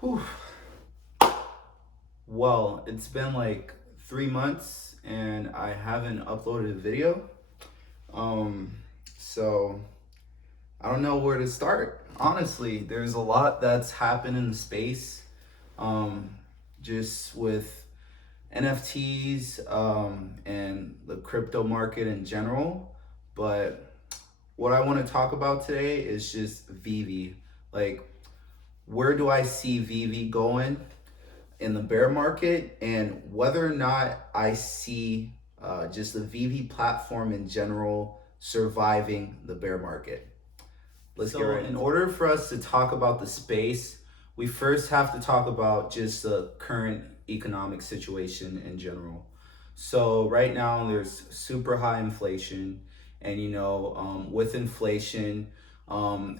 Whew. Well, it's been like 3 months and I haven't uploaded a video. Um, so I don't know where to start. Honestly, there's a lot that's happened in the space. Um, just with NFTs, and the crypto market in general. But what I want to talk about today is just Veve. Like, where do I see Veve going in the bear market, and whether or not I see just the Veve platform in general surviving the bear market. Let's get right. In order for us to talk about the space, we first have to talk about just the current economic situation in general. So right now there's super high inflation, and with inflation,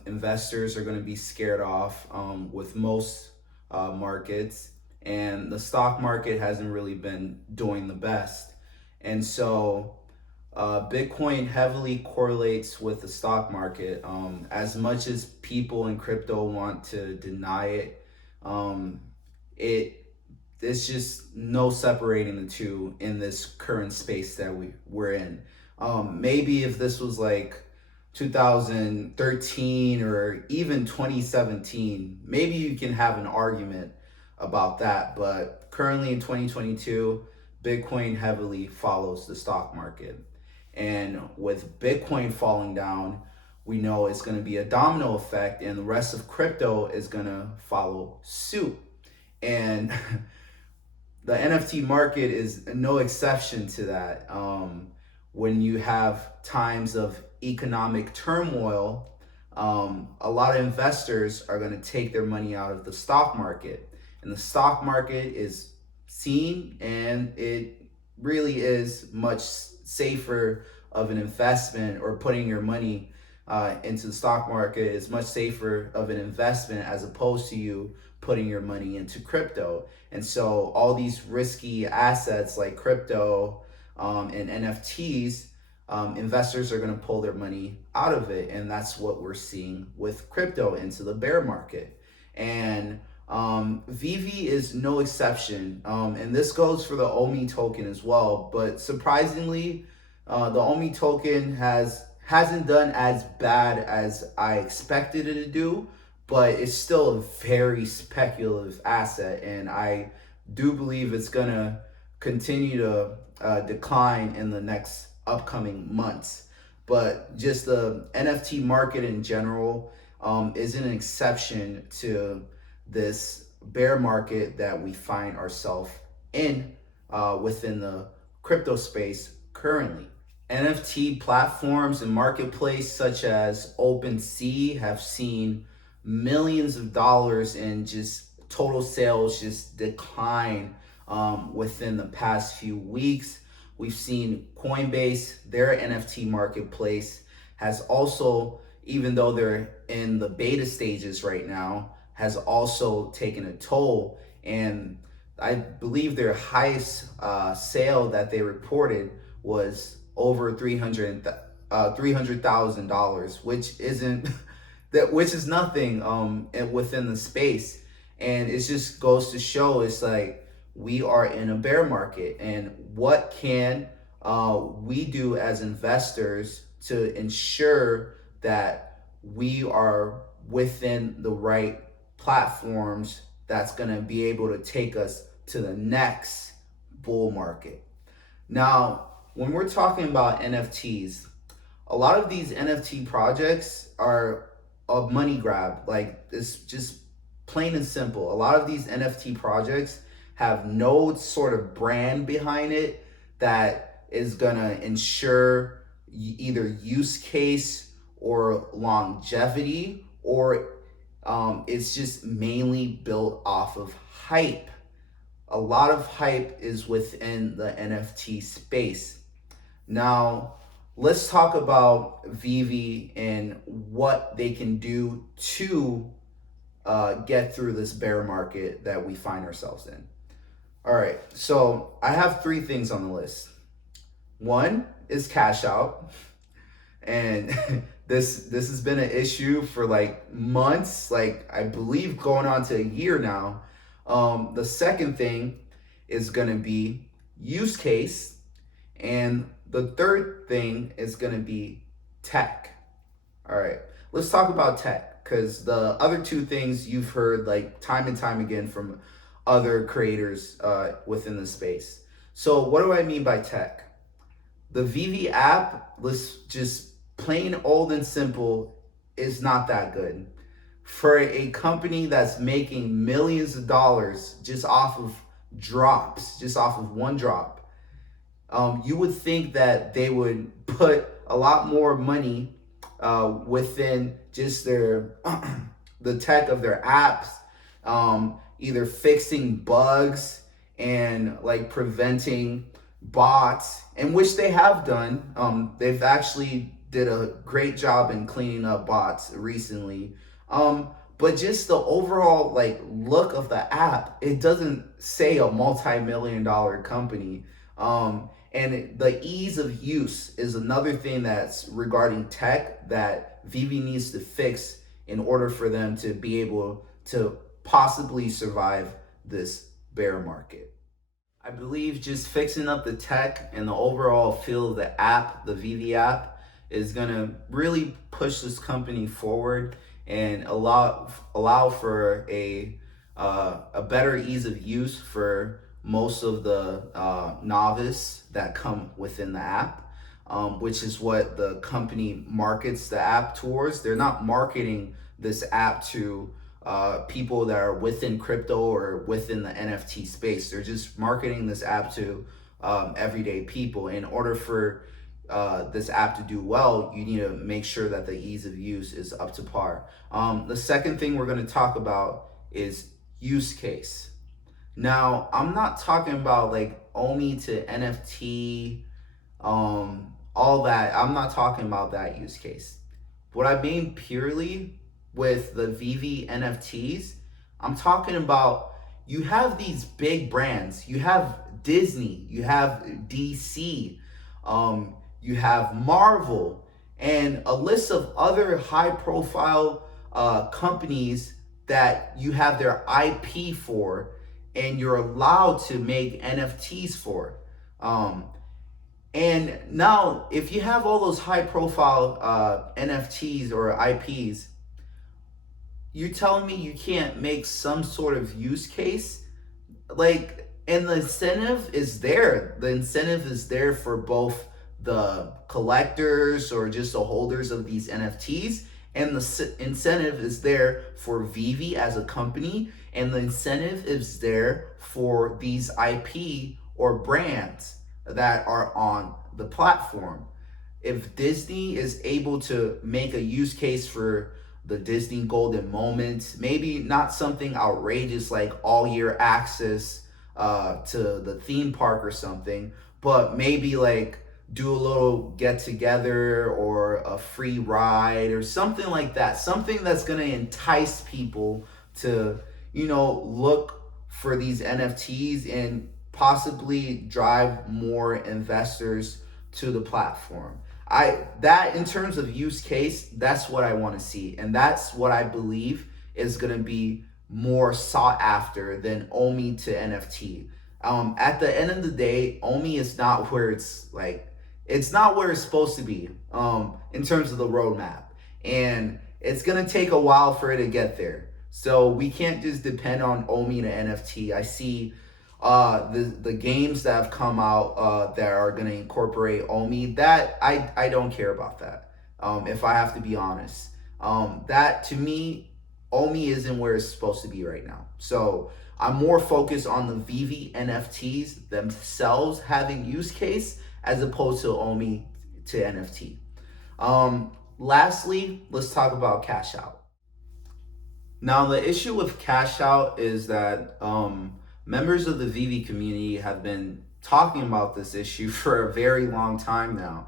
investors are going to be scared off with most markets, and the stock market hasn't really been doing the best, and so Bitcoin heavily correlates with the stock market. As much as people in crypto want to deny it, um, it it's just no separating the two in this current space that we're in. Maybe if this was like 2013 or even 2017, maybe you can have an argument about that. But currently in 2022, Bitcoin heavily follows the stock market. And with Bitcoin falling down, we know it's going to be a domino effect, and the rest of crypto is going to follow suit. And the NFT market is no exception to that. When you have times of economic turmoil, a lot of investors are going to take their money out of the stock market. And the stock market is seen, and it really is much safer of an investment, or putting your money into the stock market is much safer of an investment as opposed to you putting your money into crypto. And so all these risky assets like crypto and NFTs, investors are going to pull their money out of it. And that's what we're seeing with crypto into the bear market. And Veve is no exception. And this goes for the OMI token as well. But surprisingly, the OMI token hasn't done as bad as I expected it to do, but it's still a very speculative asset, and I do believe it's gonna continue to decline in the next upcoming months. But just the NFT market in general isn't an exception to this bear market that we find ourselves in within the crypto space currently. NFT platforms and marketplace such as OpenSea have seen millions of dollars in just total sales just decline within the past few weeks. We've seen Coinbase, their NFT marketplace, has also, even though they're in the beta stages right now, has also taken a toll. And I believe their highest sale that they reported was over $300,000, which isn't which is nothing within the space. And it just goes to show, it's like we are in a bear market, and what can we do as investors to ensure that we are within the right platforms that's going to be able to take us to the next bull market. Now, when we're talking about NFTs, a lot of these NFT projects are a money grab. Like, it's just plain and simple. A lot of these NFT projects have no sort of brand behind it that is gonna ensure either use case or longevity, or it's just mainly built off of hype. A lot of hype is within the NFT space. Now, let's talk about Veve and what they can do to get through this bear market that we find ourselves in. All right, so I have three things on the list. One is Cashout, and This has been an issue for like months, like I believe going on to a year now. The second thing is going to be use case, and the third thing is going to be tech. All right, let's talk about tech, because the other two things you've heard like time and time again from other creators within the space. So what do I mean by tech? The Veve app, let's just plain old and simple, is not that good. For a company that's making millions of dollars just off of drops, just off of one drop, you would think that they would put a lot more money within just their the tech of their apps, either fixing bugs and like preventing bots, and which they have done. They've actually did a great job in cleaning up bots recently. But just the overall like look of the app, it doesn't say a multi-million dollar company. And the ease of use is another thing that's regarding tech that Veve needs to fix in order for them to be able to possibly survive this bear market. I believe just fixing up the tech and the overall feel of the app, the Veve app, is gonna really push this company forward and allow for a better ease of use for most of the novice that come within the app, which is what the company markets the app towards. They're not marketing this app to people that are within crypto or within the NFT space. They're just marketing this app to everyday people. In order for this app to do well, you need to make sure that the ease of use is up to par. The second thing we're going to talk about is use case. Now, I'm not talking about like OMI to NFT, all that. I'm not talking about that use case. What I mean purely with the Veve NFTs, I'm talking about you have these big brands. You have Disney, you have DC, you have Marvel, and a list of other high profile companies that you have their IP for and you're allowed to make NFTs for. And now, if you have all those high profile NFTs or IPs, you're telling me you can't make some sort of use case? Like, and the incentive is there. The incentive is there for both the collectors or just the holders of these NFTs, and the incentive is there for Veve as a company, and the incentive is there for these IP or brands that are on the platform. If Disney is able to make a use case for the Disney Golden Moment, maybe not something outrageous like all year access to the theme park or something, but maybe like do a little get together or a free ride or something like that. Something that's going to entice people to, look for these NFTs and possibly drive more investors to the platform. That in terms of use case, that's what I want to see, and that's what I believe is going to be more sought after than OMI to NFT. At the end of the day, OMI is not where it's not where it's supposed to be in terms of the roadmap, and it's going to take a while for it to get there. So we can't just depend on OMI to NFT. I see the games that have come out that are going to incorporate OMI, that I don't care about that, if I have to be honest. That to me, OMI isn't where it's supposed to be right now. So I'm more focused on the Veve NFTs themselves having use case as opposed to OMI to NFT. Lastly, let's talk about Cashout. Now, the issue with Cashout is that members of the Veve community have been talking about this issue for a very long time now.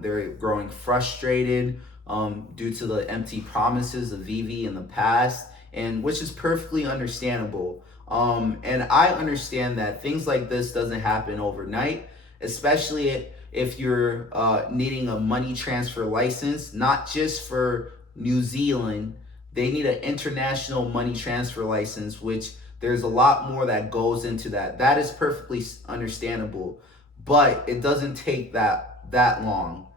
They're growing frustrated due to the empty promises of Veve in the past, and which is perfectly understandable. And I understand that things like this doesn't happen overnight, especially if you're needing a money transfer license, not just for New Zealand. They need an international money transfer license, which there's a lot more that goes into that. That is perfectly understandable, but it doesn't take that long.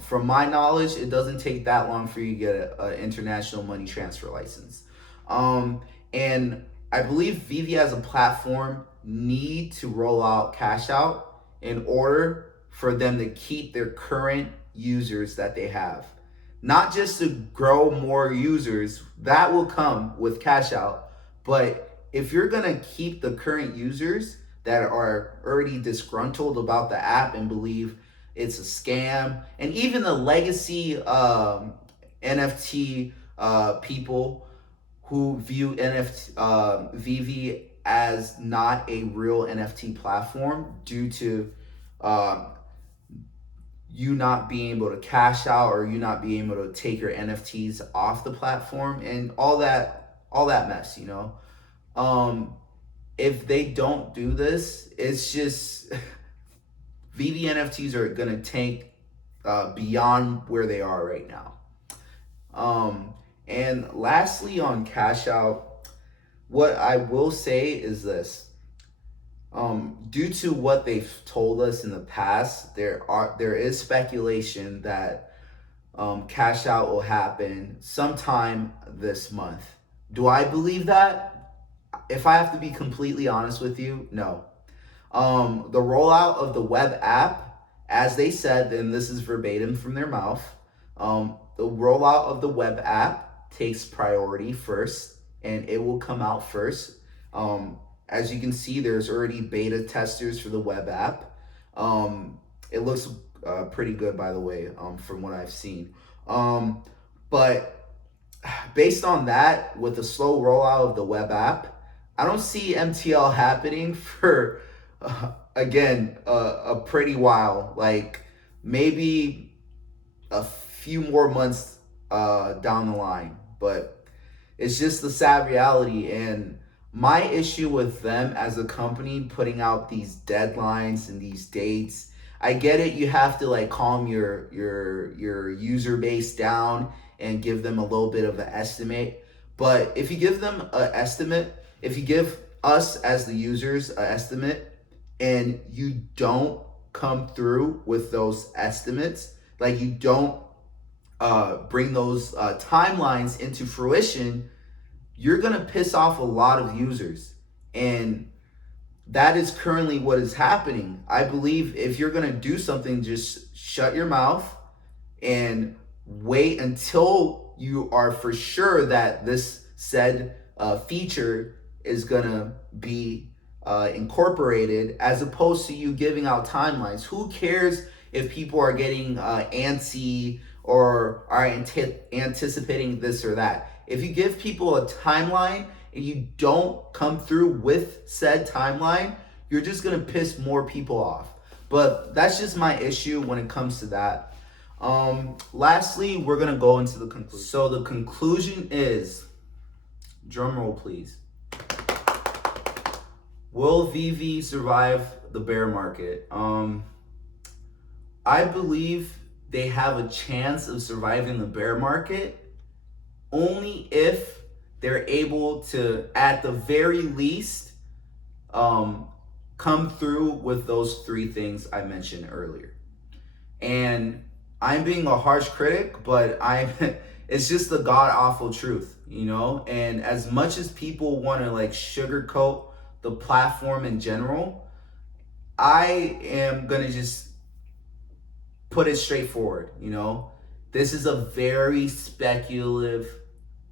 From my knowledge, it doesn't take that long for you to get an international money transfer license. And I believe Veve as a platform need to roll out Cashout in order for them to keep their current users that they have. Not just to grow more users, that will come with Cashout, but if you're gonna keep the current users that are already disgruntled about the app and believe it's a scam, and even the legacy NFT people who view Veve as not a real NFT platform due to uh, you not being able to cash out or you not being able to take your NFTs off the platform and all that mess, you know. Um, if they don't do this, it's just Veve NFTs are gonna tank beyond where they are right now. And lastly, on Cash Out, what I will say is this: due to what they've told us in the past, there is speculation that Cash Out will happen sometime this month. Do I believe that? If I have to be completely honest with you, no. The rollout of the web app, as they said, and this is verbatim from their mouth, the rollout of the web app takes priority first, and it will come out first. As you can see, there's already beta testers for the web app. It looks pretty good, by the way, from what I've seen. But based on that, with the slow rollout of the web app, I don't see MTL happening for again a pretty while. Like maybe a few more months down the line. But it's just the sad reality. And my issue with them as a company putting out these deadlines and these dates, I get it. You have to like calm your user base down and give them a little bit of an estimate. But if you give them an estimate, if you give us as the users an estimate and you don't come through with those estimates, like you don't bring those timelines into fruition, you're gonna piss off a lot of users. And that is currently what is happening. I believe if you're gonna do something, just shut your mouth and wait until you are for sure that this said feature is gonna be incorporated, as opposed to you giving out timelines. Who cares if people are getting antsy or are anticipating this or that? If you give people a timeline and you don't come through with said timeline, you're just gonna piss more people off. But that's just my issue when it comes to that. Lastly, we're gonna go into the conclusion. So the conclusion is, drum roll please. Will Veve survive the bear market? I believe they have a chance of surviving the bear market only if they're able to, at the very least, come through with those three things I mentioned earlier. And I'm being a harsh critic, but it's just the god awful truth, you know? And as much as people want to like sugarcoat the platform in general, I am gonna just put it straightforward, you know? This is a very speculative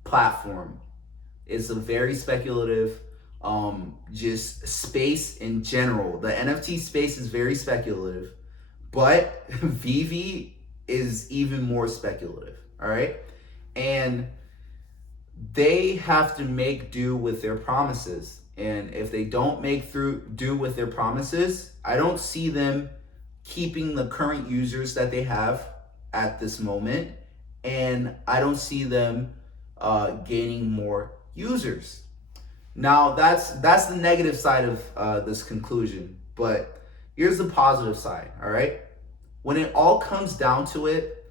platform. It's a very speculative just space in general. The NFT space is very speculative, but Veve is even more speculative, all right? And they have to make do with their promises. And if they don't make do with their promises, I don't see them keeping the current users that they have at this moment. And I don't see them gaining more users. Now, that's the negative side of this conclusion. But here's the positive side, all right? When it all comes down to it,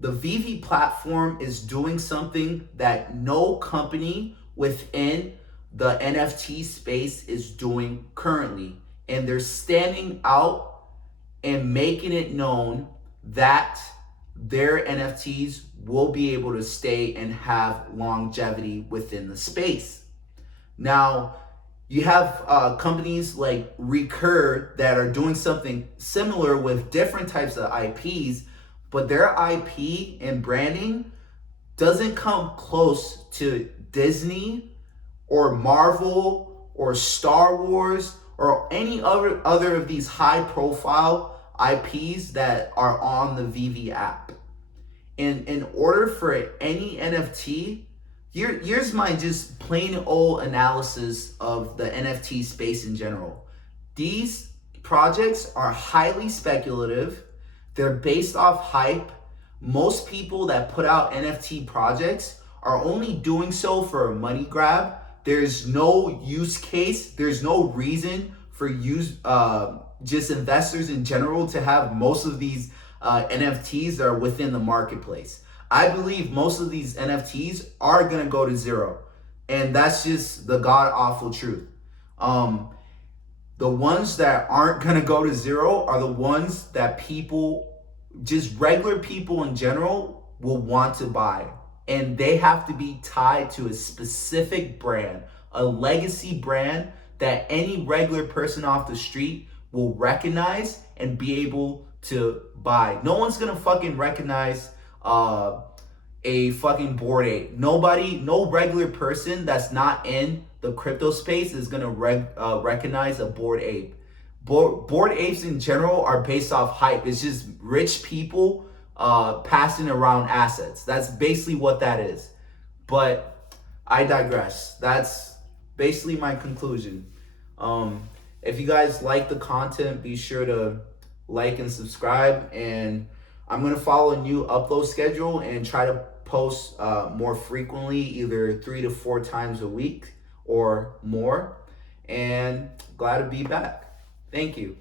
the Veve platform is doing something that no company within the NFT space is doing currently. And they're standing out and making it known that their NFTs will be able to stay and have longevity within the space. Now, you have companies like Recur that are doing something similar with different types of IPs, but their IP and branding doesn't come close to Disney or Marvel or Star Wars or any other of these high profile IPs that are on the Veve app. And in order for any NFT, here's my just plain old analysis of the NFT space in general. These projects are highly speculative. They're based off hype. Most people that put out NFT projects are only doing so for a money grab. There's no use case. There's no reason for just investors in general to have most of these NFTs that are within the marketplace. I believe most of these NFTs are gonna go to zero, and that's just the god awful truth. The ones that aren't gonna go to zero are the ones that people, just regular people in general, will want to buy. And they have to be tied to a specific brand, a legacy brand that any regular person off the street will recognize and be able to buy. No one's gonna fucking recognize a fucking Bored Ape. Nobody, no regular person that's not in the crypto space is gonna recognize a Bored Ape. Bored apes in general are based off hype. It's just rich people passing around assets. That's basically what that is. But I digress. That's basically my conclusion. If you guys like the content, be sure to like and subscribe. And I'm gonna follow a new upload schedule and try to post more frequently, either 3 to 4 times a week or more. And glad to be back. Thank you.